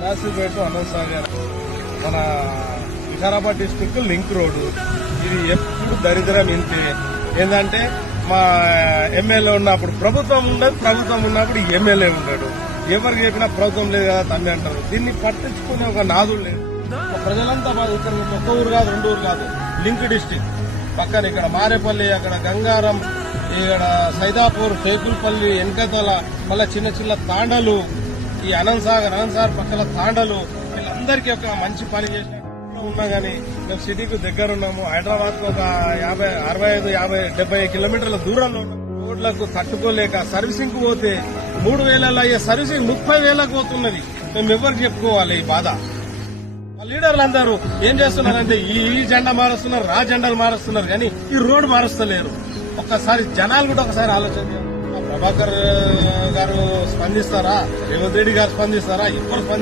కాశీపేట అనంతసాగర్ మన Vikarabad district link road. ఇది ఎప్పుడు దరిద్రం ఇంతే. ఏంటంటే మా ఎమ్మెల్యే ఉన్నప్పుడు ప్రభుత్వం ఉండదు, ప్రభుత్వం ఉన్నప్పుడు ఎమ్మెల్యే ఉండడు. ఎవరికి చెప్పినా ప్రభుత్వం లేదు కదా తమ్మి అంటారు. దీన్ని పట్టించుకునే ఒక నాదుడు లేదు. ప్రజలంతా ఇక్కడ ఒక్క ఊరు కాదు, 2 ఊరు కాదు, లింక్ డిస్టిక్ పక్కన ఇక్కడ మారేపల్లి, అక్కడ గంగారం, ఇక్కడ సైదాపూర్, టేకుల్పల్లి, వెనకతల, మళ్ళా చిన్న చిన్న తాండలు, ఈ అనంతసాగర్ పక్కన తాండలు, వీళ్ళందరికీ ఒక మంచి పని చేసిన ఉన్నా గానీ మేము సిటీకి దగ్గర ఉన్నాము. హైదరాబాద్ కు ఒక 65-70 కిలోమీటర్ల దూరంలో ఉన్నాము. రోడ్లకు తట్టుకోలేక సర్వీసింగ్ కు పోతే 3,000 అయ్యే సర్వీసింగ్ 30,000కు పోతున్నది. మేము ఎవరికి చెప్పుకోవాలి ఈ బాధ? లీడర్లు అందరూ ఏం చేస్తున్నారంటే ఈ జెండా మారుస్తున్నారు, రా జెండాలు మారుస్తున్నారు, కానీ ఈ రోడ్డు మారుస్తలేరు. ఒక్కసారి జనాలు కూడా ఒకసారి ఆలోచన చేయాలి. ప్రభాకర్ గారు స్పందిస్తారా, రేవంత్ రెడ్డి గారు స్పందిస్తారా? ఎవరు